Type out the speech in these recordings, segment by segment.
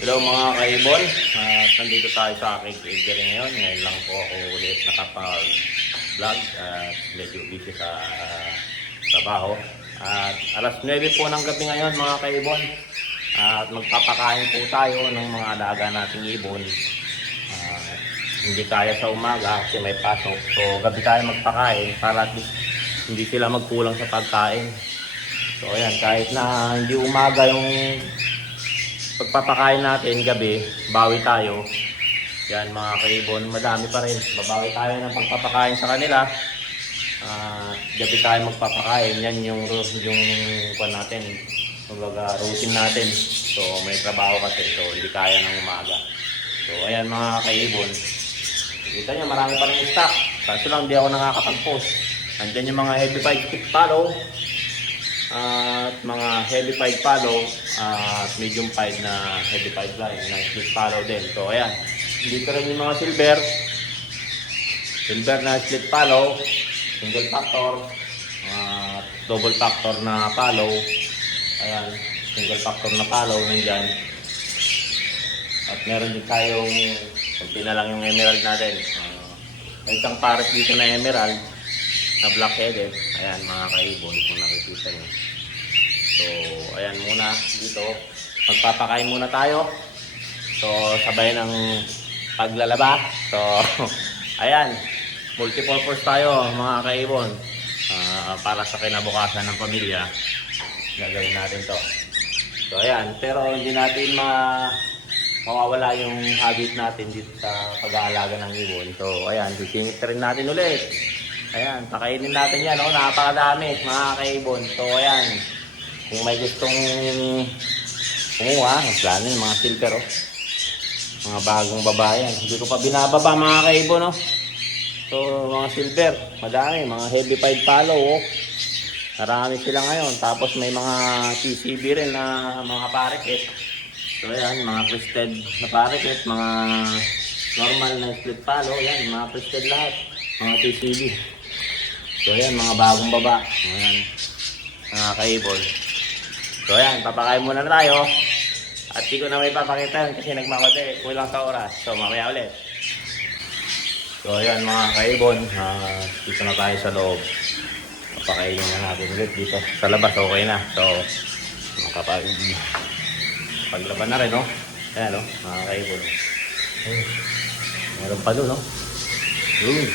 Hello mga kaibon, at nandito tayo sa aking category ngayon. Ngayon lang po ako ulit nakapag-vlog at medyo busy sa ah, trabaho. At alas 9 po ng gabi ngayon mga kaibon. At magpapakain po tayo ng mga alaga nating ibon. Ah, hindi kaya sa umaga kasi may pasok. So gabi tayo magpakain para at hindi sila magkulang sa pagkain. So ayan, kahit na hindi umaga yung pagpapakain natin gabi, bawi tayo. Yan mga kaibon, madami pa rin. Babawi tayo ng pagpapakain sa kanila. Ah, gabi tayo magpapakain. Yan yung yung kwan natin, kumbaga routine natin. So may trabaho kasi, so hindi kaya ng umaga. So ayan mga kaibon. Kita niyo marami pa rin stock. Kaso lang di ako nakakapag-post. Andyan yung mga heavy bike stick follow at mga heavy pied follow at medium pied na heavy pied line na split follow din. So ayan, dito rin yung mga silver. Silver na split follow, single factor, at double factor na follow. Ayan, single factor na follow nandyan. At meron din tayong, kunti na lang yung emerald natin. Uh, isang pares dito na emerald na black-headed. Ayan mga kaibon kung nakikita nyo. So, ayan muna dito. Magpapakain muna tayo. So, sabay ng paglalaba. So, ayan. Multipurpose tayo mga kaibon. Ah, para sa kinabukasan ng pamilya. Gagawin natin to. So, ayan. Pero hindi natin ma mawawala yung habit natin dito sa pag-aalaga ng ibon. So, ayan. Sisingit rin natin ulit. Ayan, pakainin natin yan, oh, napakadami, mga kaibon. So, ayan, kung may gustong kumuha, plano yung mga silver, oh. Mga bagong babayan. Hindi ko pa binababa, mga kaibon, oh. So, mga silver, madami, mga heavy pied follow, oh. Marami sila ngayon. Tapos may mga TCB rin na mga parikit. So, ayan, mga twisted na parikit, mga normal na split follow, yan, mga twisted lahat. Mga TCB. So ayan, mga bagong baba. Ayan, mga kaibol. So ayan, papakain muna na tayo. At di ko na may papakita kasi nagmamadali. Kulang sa oras. So mamaya ulit. So ayan mga kaibon, ah, dito na tayo sa loob. Papakainin na natin ulit dito. Sa labas okay na. So makapag paglaban na rin, no? Ayan, no? Mga kaibon. Ay, meron pa doon, no? Yun.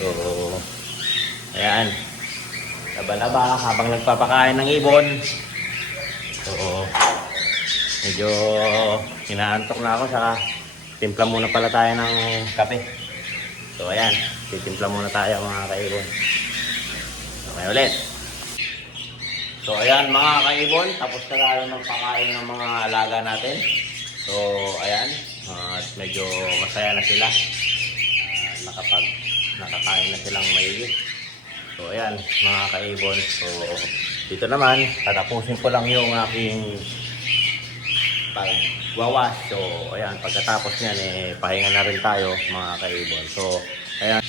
So, Ayan. Laba-laba habang nagpapakain ng ibon. So, medyo inaantok na ako sa timpla muna pala tayo ng kape. So, ayan. Titimpla muna tayo mga kaibon. Okay ulit. So, ayan mga kaibon. Tapos na tayo magpakain ng mga alaga natin. So, ayan. At medyo masaya na sila. Ah, nakapag nakakain na silang maigi. So ayan, mga kaibon. So dito naman, tatapusin ko lang yung aking pagwawas. So ayan, pagkatapos niyan, eh, pahinga na rin tayo, mga kaibon. So ayan,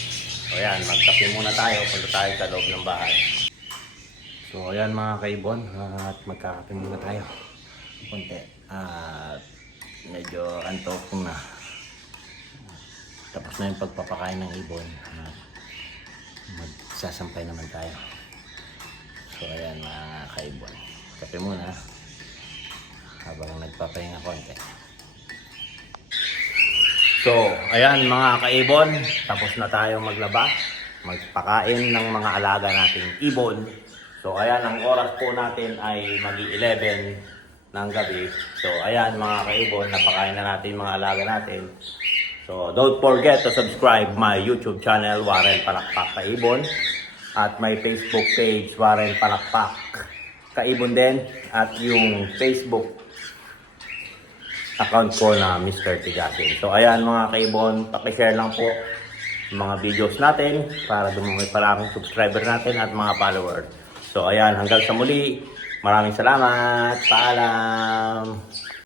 so ayan, magkape muna tayo, punta tayo sa loob ng bahay. So ayan mga kaibon, at magkakape muna tayo. Kunti. At medyo antok na. Tapos na yung pagpapakain ng ibon. At magsasampay naman tayo. So ayan mga kaibon. Kape muna. Habang nagpapahinga konti. So, ayan mga kaibon. Tapos na tayo maglaba. Magpakain ng mga alaga nating ibon. So ayan, ang oras po natin ay magi 11 ng gabi. So ayan mga kaibon, napakain na natin mga alaga natin. So, don't forget to subscribe my YouTube channel, Warren Palakpak Kaibon. At my Facebook page, Warren Palakpak Kaibon din. At yung Facebook account ko na Mr. Tigasin. So, ayan mga kaibon, pakishare lang po mga videos natin para dumami para ang subscriber natin at mga followers. So, ayan, hanggang sa muli. Maraming salamat. Paalam.